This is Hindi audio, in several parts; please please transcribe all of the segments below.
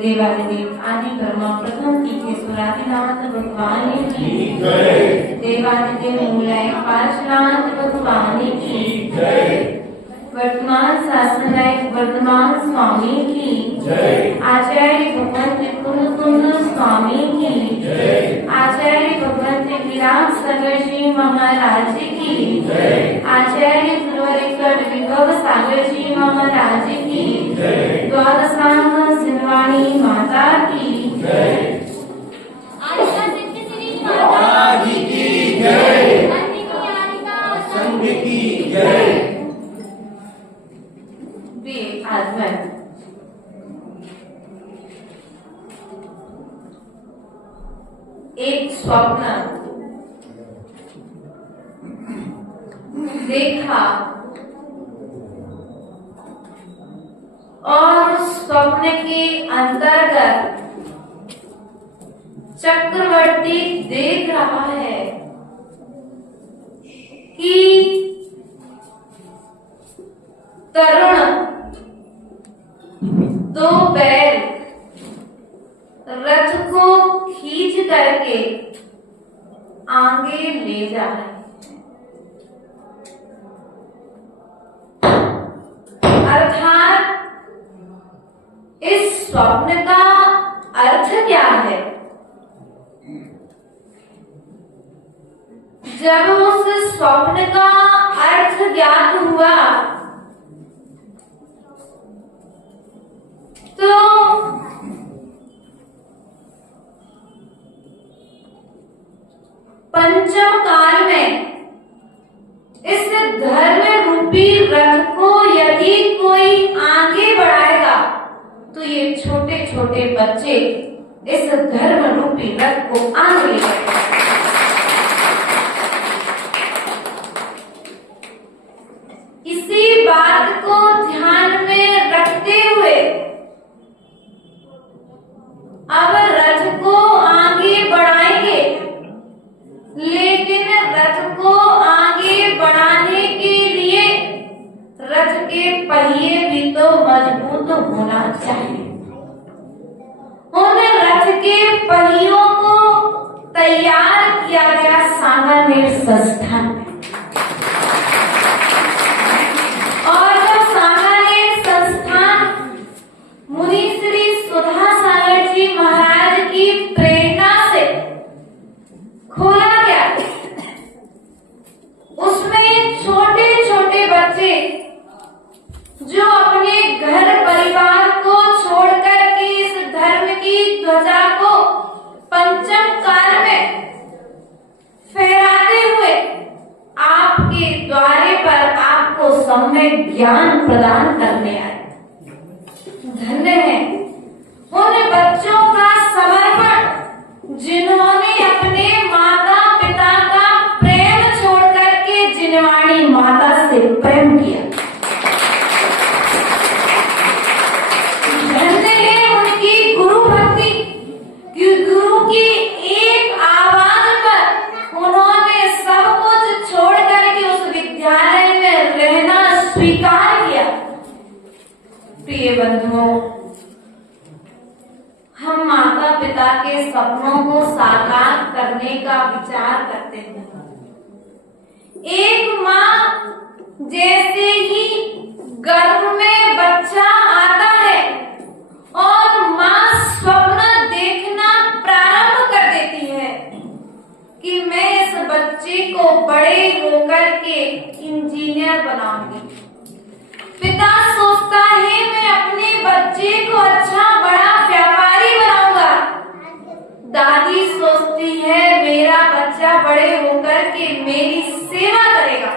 देवादिदेव आदि ब्रह्मा प्रथम ईश्वरादिनाथ भगवान की जय। देवादिदेव मूलाय पार्श्वनाथ भगवान की जय। वर्तमान शासनायक वर्तमान स्वामी की जय। आचार्य भगवंत कुंद स्वामी की जय। आचार्य भगवंत विराट सागर जी महाराज की जय। आचार्य ध्रुवरेकट विभव सागर जी महाराज की जय। द्वादशांग सिंहवाणी माता की जय। माता जी की जय। संघ की जय। एक स्वप्न देखा और स्वप्न के अंतर्गत चक्रवर्ती देख रहा है कि तरुण दो बैल रथ को खींच करके आगे ले जा रहे हैं। अर्थात इस स्वप्न का अर्थ क्या है? जब उस स्वप्न का अर्थ ज्ञात हुआ तो पंचम काल में इस धर्म रूपी रथ को यदि कोई आगे बढ़ाएगा तो ये छोटे छोटे बच्चे इस धर्म रूपी रथ को आगे ले जाएंगे। इसी बात को ध्यान में रखते हुए अब रथ को आगे बढ़ाएंगे, लेकिन रथ को आगे बढ़ाने के लिए रथ के पहिए भी तो मजबूत होना चाहिए। उन रथ के पहियों को तैयार किया गया सामान्य संस्थान में, और जब सामान्य संस्थान मुनि श्री सुधा सागर जी महाराज की प्रेरणा से खोला गया, उसमें छोटे छोटे बच्चे जो अपने घर परिवार को छोड़कर के इस धर्म की ध्वजा को पंचम काल में फहराते हुए आपके द्वारे पर आपको सम्यक ज्ञान प्रदान करने आए। धन्य है उन बच्चों का समर्पण जिन्होंने अपने माता पिता का प्रेम छोड़ करके जिनवाणी माता से प्रेम किया। धन्य है उनकी गुरु भक्ति, कि गुरु की एक आवाज पर उन्होंने सब कुछ छोड़ करके उस विद्यालय में रहना स्वीकार किया। प्रिय बंधुओं, हम माता पिता के सपनों को साकार करने का विचार करते हैं। एक माँ जैसे ही गर्भ में बच्चा आता है और बच्चे को बड़े होकर के इंजीनियर बनाऊंगी। पिता सोचता है मैं अपने बच्चे को अच्छा बड़ा व्यापारी बनाऊंगा। दादी सोचती है मेरा बच्चा बड़े होकर के मेरी सेवा करेगा।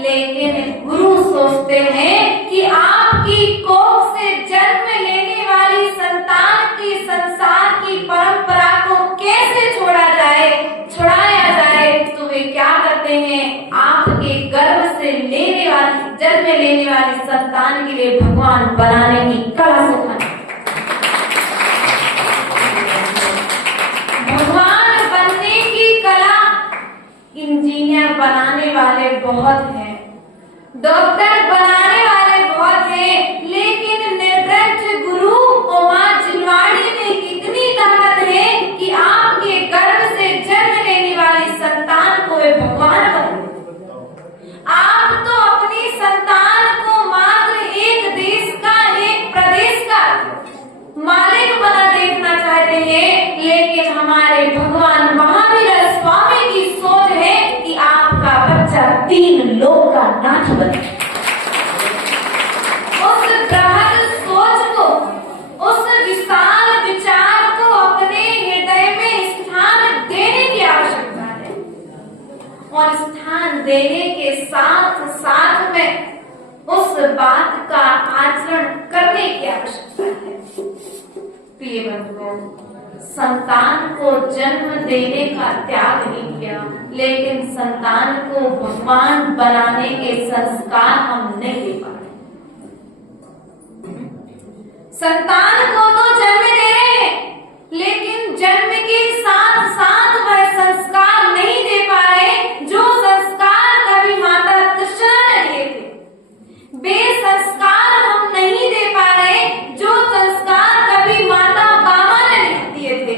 लेकिन गुरु सोचते हैं कि आपकी कोख से जन्म लेने वाली संतान की संसार की परंपरा को कैसे छुड़ाया जाए। तो वे क्या करते हैं, आपके गर्भ से जन्म लेने वाली संतान के लिए भगवान बनाने की कला सिखाते। भगवान बनने की कला इंजीनियर बनाने वाले बहुत हैं, डॉक्टर बनाने वाले बहुत हैं, लेकिन निर्ग्रंथ गुरु उमा जिलवाड़ी में कितनी ताकत है कि आपके गर्भ से जन्म लेने वाली संतान को वे भगवान बना। आप तो अपनी संतान को मात्र एक देश का, एक प्रदेश का मालिक बना देखना चाहते हैं, लेकिन हमारे भगवान महावीर स्वामी की सोच है कि आपका बच्चा 3 लोक का नाथ बने। उस बृहद सोच को, उस विशाल विचार को अपने हृदय में स्थान देने की आवश्यकता है और स्थान देने के साथ साथ में उस बात का आचरण करने की आवश्यकता है। प्रिय बंधुओं, संतान को जन्म देने का त्याग नहीं किया, लेकिन संतान को भगवान बनाने के संस्कार हम नहीं दे पाए। संतान को तो जन्म दे रहे हैं, लेकिन जन्म के साथ साथ वह संस्कार नहीं दे पा रहे जो संस्कार कभी माता कृष्णा ने दिए थे। वे संस्कार हम नहीं दे पा रहे जो संस्कार कभी माता बाबा ने दिए थे।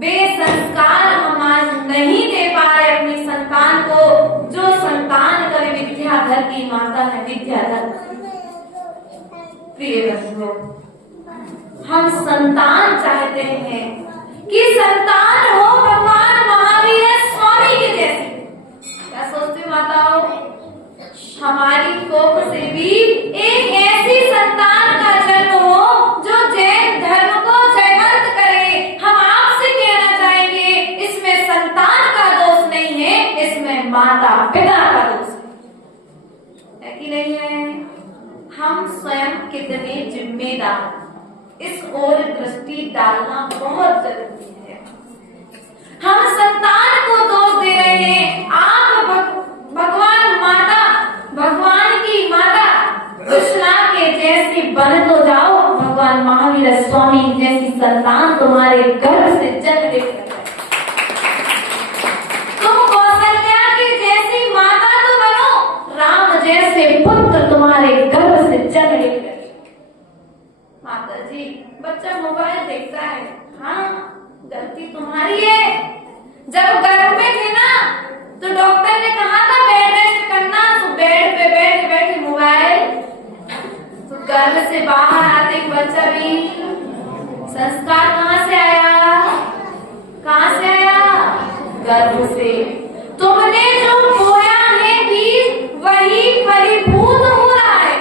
वे संस्कार हम आज नहीं दे पा रहे अपनी संतान को, जो संतान कभी विद्याधर की माता है, विद्याधर। प्रिय बंधुओं, हम संतान चाहते हैं कि संतान हो भगवान महावीर स्वामी के जैसी। क्या सोचती माताओं, हमारी कोख से भी एक ऐसी संतान का जन्म हो जो जैन धर्म को जयवंत करे। हम आपसे कहना चाहेंगे, इसमें संतान का दोष नहीं है, इसमें माता पिता का दोष है कि नहीं है। हम स्वयं कितने जिम्मेदार, इस ओर दृष्टि डालना बहुत जरूरी है। हम संतान को दोष दे रहे हैं। आप भगवान की माता कृष्णा के जैसे बन तो जाओ, भगवान महावीर स्वामी जैसी संतान तुम्हारे गर्भ से जन्म लेकर तुम कौशल्या की जैसी माता तो बनो, राम जैसे पुत्र तुम्हारे गर्भ से जन्म लेकर। माता जी, बच्चा मोबाइल देखता है, हाँ गलती तुम्हारी है। जब गर्भ में थे ना तो डॉक्टर ने कहा था बेड रेस्ट करना, तो बेड पे बैठे बैठे मोबाइल। तो गर्भ से बाहर आते ही बच्चा भी संस्कार कहाँ से आया, कहाँ से आया, गर्भ से। तुमने जो बोया है बीज वही फलीभूत हो रहा है।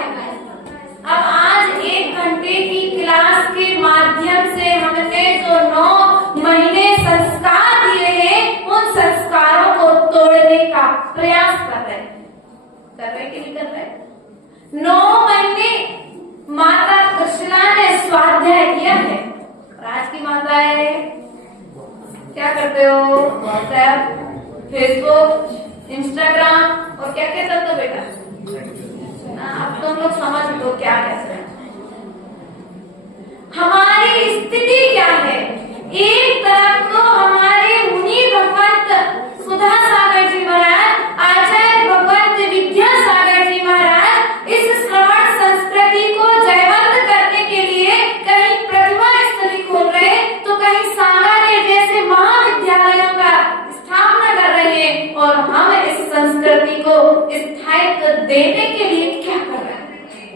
अब आज 1 घंटे की क्लास के माध्यम से हमने जो 9 महीने संस्कार दिए हैं, उन संस्कारों को तोड़ने का प्रयास कर रहे कि नहीं कर रहे। 9 महीने माता कृष्णा ने स्वाध्याय किया है और आज की माताएं क्या करते हो, व्हाट्सएप, फेसबुक, इंस्टाग्राम और क्या क्या चलता बेटा। अब तुम लोग समझ लो क्या कहते हैं। हमारी स्थिति क्या है, एक तरफ तो हमारे मुनि भगवंत सुधा सागर जी महाराज, आचार्य भगवंत विद्यासागर जी महाराज इस श्रवण संस्कृति को जयवंत करने के लिए कहीं प्रतिभा स्थली खोल रहे, तो कहीं सागर जैसे महाविद्यालयों का स्थापना कर रहे हैं। और हम इस संस्कृति को स्थायित्व देने के लिए क्या कर रहे हैं,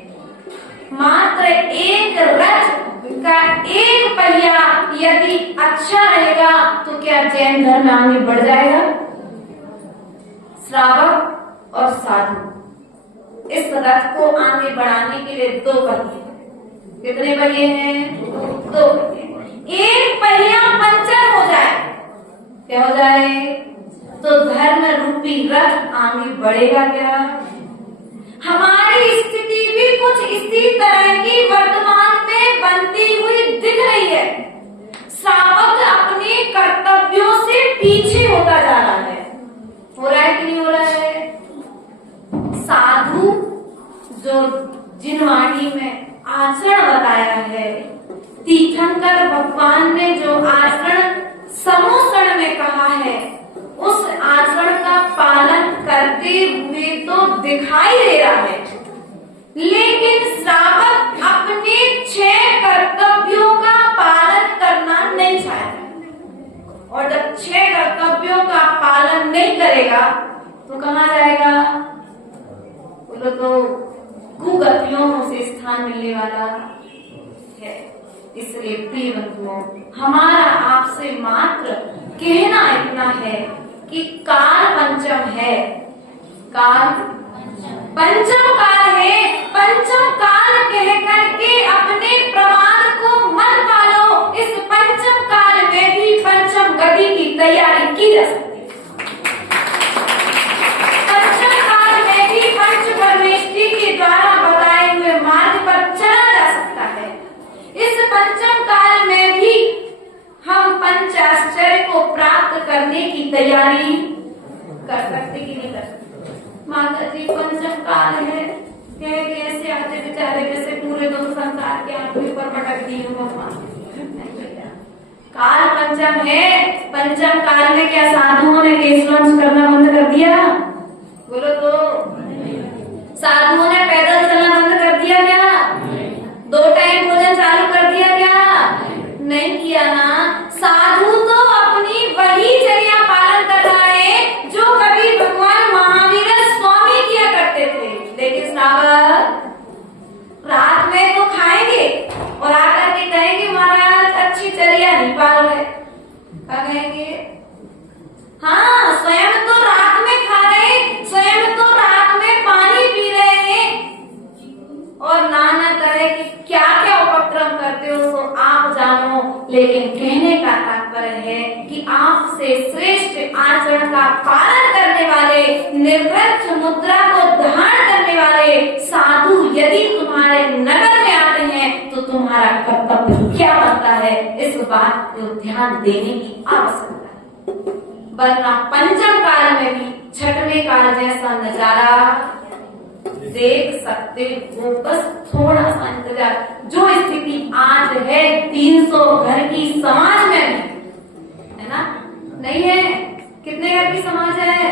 मात्र एक रथ का एक पहिया यदि अच्छा रहेगा तो क्या जैन धर्म आगे बढ़ जाएगा, श्रावक और साधु। इस रथ को आगे बढ़ाने के लिए दो पहिए, कितने पहिए हैं? दो पहिए। एक पहिया पंचर हो जाए, क्या हो जाए? तो धर्म रूपी रथ आगे बढ़ेगा क्या? हमारी स्थिति भी कुछ इसी तरह की वर्तमान में बनती हुई दिख रही है। श्रावक अपने कर्तव्यों से पीछे होता जा रहा है। हो रहा है कि नहीं हो रहा है? साधु जो जिनवाणी में आचरण बताया है, तीर्थंकर भगवान ने जो आचरण समोषण में कहा है, उस आचरण का पालन करते हुए तो दिखाई दे रहा है, लेकिन श्रावक अपने 6 कर्तव्यों का पालन करना नहीं चाहता। और जब 6 कर्तव्यों का पालन नहीं करेगा तो कहाँ जाएगा? बोलो तो कुगतियों से स्थान मिलने वाला है। इसलिए प्रिय बंधुओं, हमारा आपसे मात्र कहना इतना है कि काल पंचम है, काल पंचम काल है। पंचम काल कह करके अपने प्रमाण को मत पालो। इस पंचम काल में भी पंचम गति की तैयारी की जा सकती है। पंचम काल में भी पंच परमेष्टि के द्वारा बताए हुए मार्ग पर चला जा सकता है। इस पंचम काल में भी हम पंच आश्चर्य को प्राप्त करने की तैयारी कर सकते कि नहीं कर सकते? माता जी पंचम काल है, कह के ऐसे आते बेचारे जैसे पूरे दो संसार के आदमी पर भटक दी हूँ भगवान। काल पंचम है। पंचम काल में क्या साधुओं ने केश लॉन्च करना बंद कर दिया? बोलो तो। साधुओं ने पैदल चलना बंद कर दिया क्या? 2 टाइम भोजन चालू कर दिया क्या? नहीं किया ना। साधु तो अपनी वही चर्या पालन कर रहा है जो कभी भगवान महावीर स्वामी किया करते थे। लेकिन श्रावक रात में तो खाएंगे और आकर के कहेंगे महाराज अच्छी चर्या नहीं पाल रहे। क्या कहेंगे? हाँ, स्वयं तो रात में खा रहे, स्वयं तो रात में पानी पी रहे हैं और नाना तरह की क्या क्या उपक्रम करते हो तो आप जानो। लेकिन कहने का तात्पर्य है कि आपसे श्रेष्ठ आचरण का पालन करने वाले, निर्वृत्त मुद्रा को धारण करने वाले साधु यदि तुम्हारे नगर में आते हैं तो तुम्हारा कर्तव्य क्या बनता है, इस बात को ध्यान देने की आवश्यकता है। वरना पंचम काल में भी छठवें काल जैसा नजारा देख सकते हो। बस थोड़ा सा इंतजार। जो स्थिति आज है 300 घर की समाज में है ना, नहीं है? कितने घर की समाज है?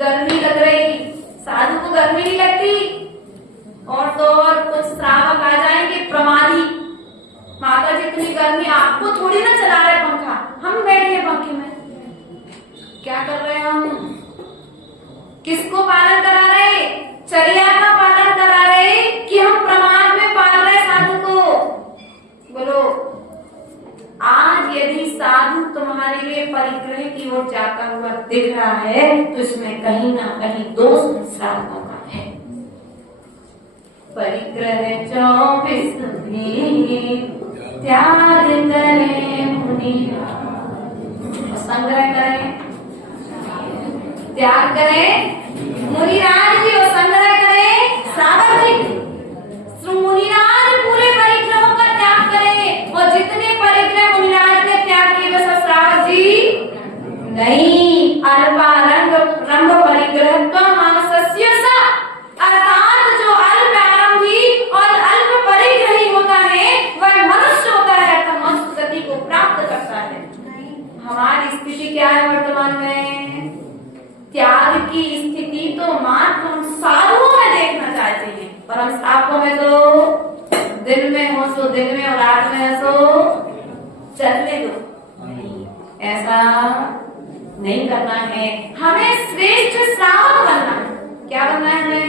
गर्मी लग रही, साधु को गर्मी नहीं लगती और तो और कुछ श्रावक आ जाएंगे प्रमादी। माता जी इतनी गर्मी, आपको थोड़ी ना चला रहे पंखा, हम बैठे पंखे में। क्या कर रहे हैं हम? किसको पालन करा रहे? चर्या का पालन करा रहे कि हम प्रमाद में पाल रहे साधु को? बोलो। आज यदि साधु तुम्हारे लिए परिग्रह की ओर जाता हुआ दिख रहा है तो इसमें कहीं ना कहीं दोष श्रावकों का है। परिग्रह 24 भी त्याग करें मुनि, संग्रह करें, त्याग करें मुनिराज जी और संग्रह करें श्रावक जी। मुनिराज पूरे परिग्रहों का त्याग करें और जितने परिग्रह मुनिराज ने त्याग किए वे सब श्रावक जी नहीं। अल्पा रंग रंग परिग्रह मानसस्य सा, अर्थात जो अल्प आरंभी और अल्प परिग्रही होता है वह मनुष्य होता है, तो मनुष्य गति को प्राप्त करता है। हमारी स्थिति क्या है वर्तमान में? त्याग की स्थिति तो मात्र हम साधुओं में देखना चाहते हैं, पर हम श्रावकों में तो दिन में हो सो दिन में और रात में हो सो चलने दो। ऐसा नहीं करना है। हमें श्रेष्ठ श्रावक बनना है। क्या बनना है? हमें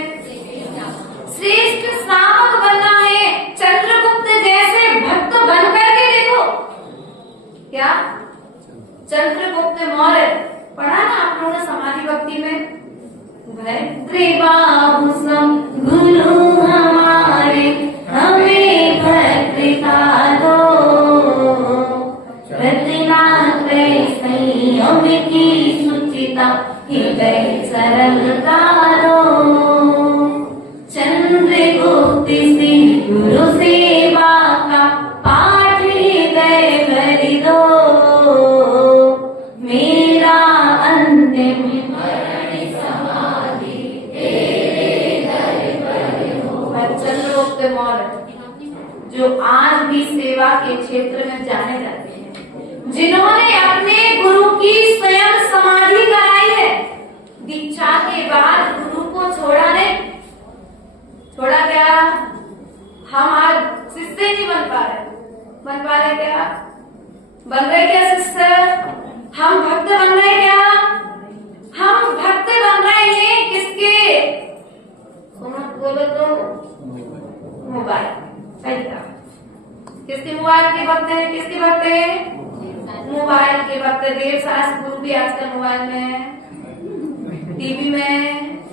श्रेष्ठ श्रावक बनना है। चंद्रगुप्त जैसे भक्त बन करके देखो। क्या? चंद्रगुप्त मौर्य पढ़ा ना आप लोगों ने समाधि भक्ति में? भद्रबाहु सम गुरु हमारे हमें भक्ति का दो, रत्नात्रय संयम की सुचिता हृदय सरलता दो, चंद्रगुप्त श्री गुरु सेवा का पाठ हृदय भर दो, मेरा अंतिम मरण समाधि तेरे दर पर हो। चंद्रगुप्त मौर्य जो आज भी सेवा के क्षेत्र में जाने जाते हैं, जिन्होंने अपने गुरु की स्वयं समाधि कराई है, दीक्षा के बाद गुरु को छोड़ा नहीं। छोड़ा क्या? हम आज शिष्य नहीं बन पा रहे क्या? बन रहे क्या शिष्य? हम भक्त बन रहे क्या? हम भक्त बन रहे हैं किसके? बोलो तो मोबाइल। सही कहा। किसके मोबाइल के भक्त हैं? किसके भक्त हैं? मोबाइल के भक्त। देव शास्त्र गुरु भी आजकल मोबाइल में, टीवी में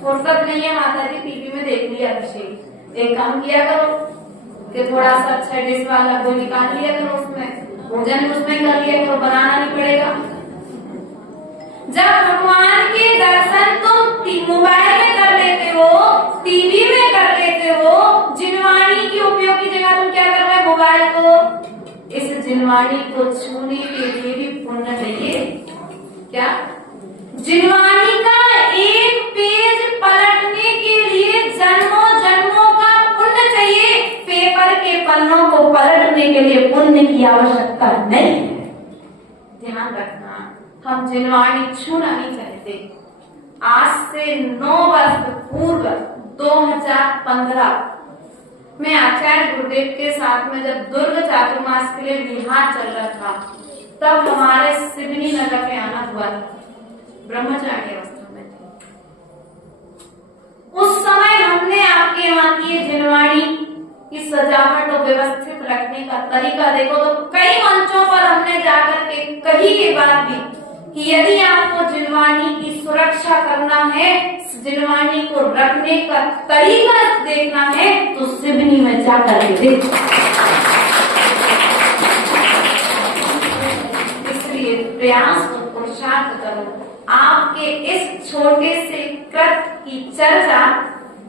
फुर्सत नहीं है माता जी, टीवी में देख लिया अभिषेक। एक काम किया करो कि थोड़ा सा अच्छा डिश वाला वो निकाल लिया करो, उसमें भोजन उसमें कर लिया करो, बनाना नहीं पड़ेगा। जब भगवान के दर्शन तुम मोबाइल में कर लेते हो, टीवी में कर लेते हो, जिनवाणी की उपयोग की जगह तुम क्या कर रहे हो? मोबाइल को। इस जिनवाणी को छूने के लिए भी पुण्य चाहिए। क्या? जिनवाणी का एक पेज पलटने के लिए जन्मों जन्मों का पुण्य चाहिए। पेपर के पन्नों को पलटने के लिए पुण्य की आवश्यकता नहीं है। ध्यान रखना, हम जिनवाणी छूना नहीं चाहते। आज से 9 वर्ष पूर्व 2015 में आचार्य गुरुदेव के साथ में जब दुर्ग चातुर्मास के लिए बिहार चल रहा था, तब हमारे सिवनी नगर में आना हुआ था। ब्रह्मचारी अवस्था में थे। उस समय हमने आपके यहाँ की जिनवाणी की सजावट और व्यवस्थित रखने का तरीका देखो तो कई मंचों पर हमने जाकर के कही ये बात भी कि यदि आपको जिनवाणी की सुरक्षा करना है, जिनवाणी को रखने का तरीका देखना है, तो सिवनी में जाकर के देखो। इसलिए प्रयास और पुरुषार्थ करो। आपके इस छोटे से कृत की चर्चा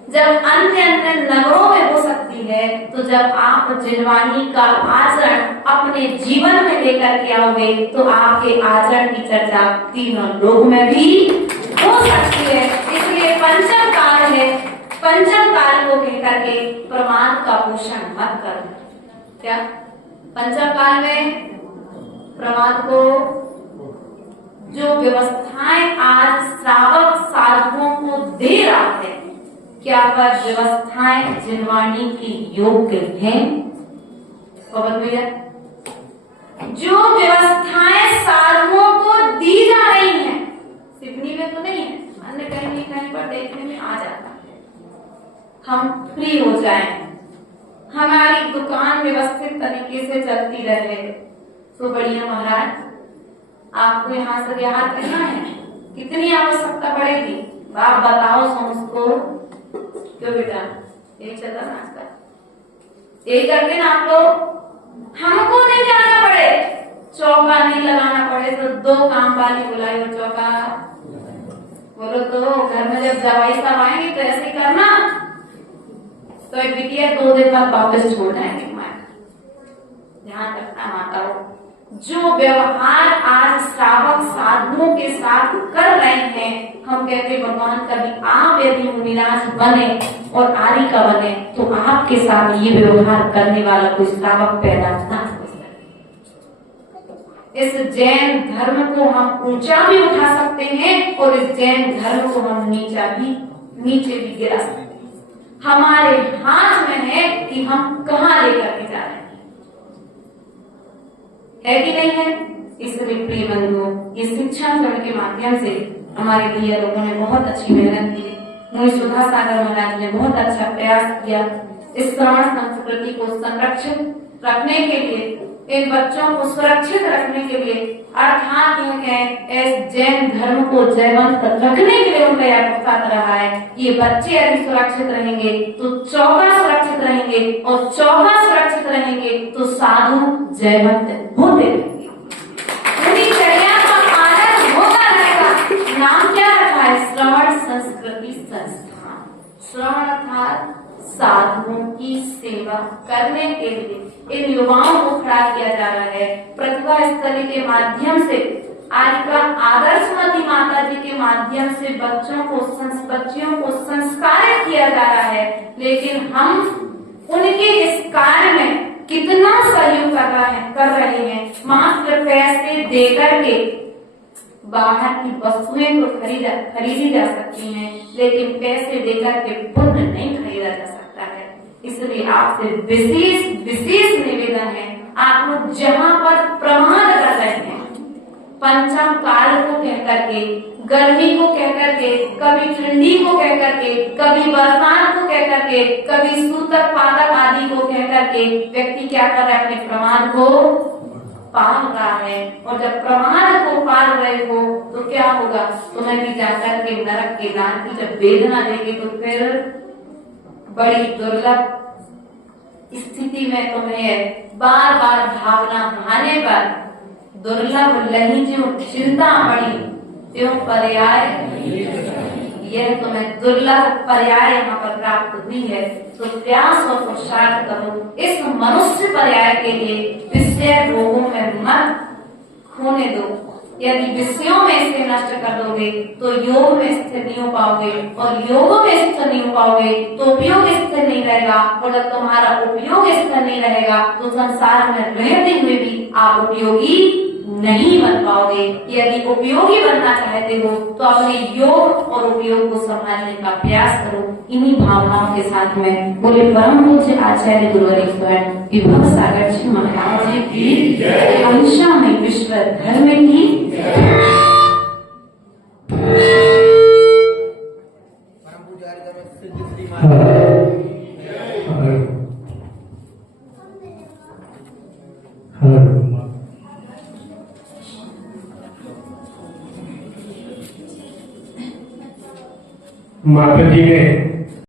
जब अन्य अन्य नगरों में हो सकती है, तो जब आप जिनवाणी का आचरण अपने जीवन में लेकर के आओगे, तो आपके आचरण की चर्चा तीनों लोक में भी हो सकती है। इसलिए पंचम काल है, पंचम काल को कहकर के प्रमाद का पोषण मत करो। क्या? पंचम काल में प्रमाद को जो व्यवस्थाएं आज श्रावक साधुओं को दे रहा है, क्या वह व्यवस्थाएं जिनवाणी की योग्य हैं? पवन भैया, जो व्यवस्थाएं साधुओं को दी जा रही हैं, सिवनी में तो नहीं है, अन्य कहीं कहीं पर देखने में आ जाता है। हम फ्री हो जाएं, हमारी दुकान व्यवस्थित तरीके से चलती रहे, तो बढ़िया महाराज। आपको यहाँ से बिहार करना है, कितनी आवश्यकता पड़ेगी? आप बताओ उसको। क्यों बेटा, यही चला ना आजकल, यही करते ना आप लोग। हमको नहीं जाना पड़े, चौका नहीं लगाना पड़े, तो 2 काम वाली बुलाई और चौका बोलो। तो घर में जब जवाई साहब आएंगे तो ऐसे करना, तो बिटिया 2 दिन बाद वापस छोड़ जाएंगे। ध्यान रखना माताओं, जो व्यवहार आज श्रावक साधुओं के साथ कर रहे हैं, हम कहते भगवान कभी आप यदि मुनिराज बने और आदि का बने, तो आपके साथ ये व्यवहार करने वाला कोई श्रावक पैदा ना हो सके। इस जैन धर्म को हम ऊंचा भी उठा सकते हैं और इस जैन धर्म को हम नीचे भी गिरा सकते हैं। हमारे हाथ में है कि हम कहाँ लेकर के जा रहे हैं, है कि नहीं है? इसलिए प्रिय बंधुओं, ये शिक्षाचरण के माध्यम से हमारे भैया लोगों ने बहुत अच्छी मेहनत की। मुनि सुधा सागर महाराज ने बहुत अच्छा प्रयास किया इस श्रवण संस्कृति को संरक्षित रखने के लिए, इन बच्चों को सुरक्षित रखने के लिए अर्थात इस जैन धर्म को जयवंत रखने के लिए उनका यह प्रयास रहा है। ये बच्चे यदि सुरक्षित रहेंगे तो चौका सुरक्षित रहेंगे, और चौका सुरक्षित रहेंगे तो साधु जयवंत होते रहेंगे। पूरी चर्या का आनंद होता रहेगा। नाम क्या रखा है? श्रवण संस्कृति संस्थान। श्रवण अर्थात साधुओं की सेवा करने के लिए इन युवाओं को खड़ा किया जा रहा है। प्रतिभा स्थली के माध्यम से आज का आदर्शमती माता जी के माध्यम से बच्चों को संस्कारित किया जा रहा है। लेकिन हम उनके इस कार्य में कितना सहयोग कर रहे हैं? मात्र पैसे देकर के बाहर की वस्तुएं तो खरीदी जा सकती हैं, लेकिन पैसे देकर के पुण्य नहीं खरीदा जा सकता है। इसलिए आपसे विशेष निवेदन है, आप लोग जहाँ पर प्रमाद कर रहे हैं, पंचम काल को कहकर के, गर्मी को कहकर के, कभी ठंडी को कहकर के, कभी बरसात को कहकर के, कभी सूतक पातक आदि को कहकर के व्यक्ति क्या कर रहा है? अपने प्रमाद को पाल रहा है। और जब प्रमाद को पाल रहे हो तो क्या होगा? तुम्हें भी जाकर के नरक के दान की जब वेदना देगी तो फिर बड़ी दुर्लभ स्थिति में तुम्हें बार बार भावना आने पर दुर्लभ लही जो चिंता पड़ी त्यों पर्याय, यह तुम्हें दुर्लभ पर्याय यहाँ पर प्राप्त हुई है। तो प्रयास और पुरुषार्थ करो इस मनुष्य पर्याय के लिए। विषय रोगों में मत खोने दो। यदि विषयों में इसे नष्ट कर दोगे तो योग में स्थिर नहीं हो पाओगे, और योगों में स्थिर नहीं हो पाओगे तो उपयोग स्थिर नहीं रहेगा, और जब तुम्हारा उपयोग स्थिर नहीं रहेगा तो संसार में रहते हुए भी आप उपयोगी नहीं बन पाओगे। यदि उपयोगी बनना चाहते हो तो अपने योग और उपयोग को संभालने का प्रयास करो। इन्हीं भावनाओं के साथ में बोले परम पूज्य आचार्य गुरुवरेश्वर विभव सागर जी महाराज जी की जय, अहिंसा में विश्व धर्म की माता जी ने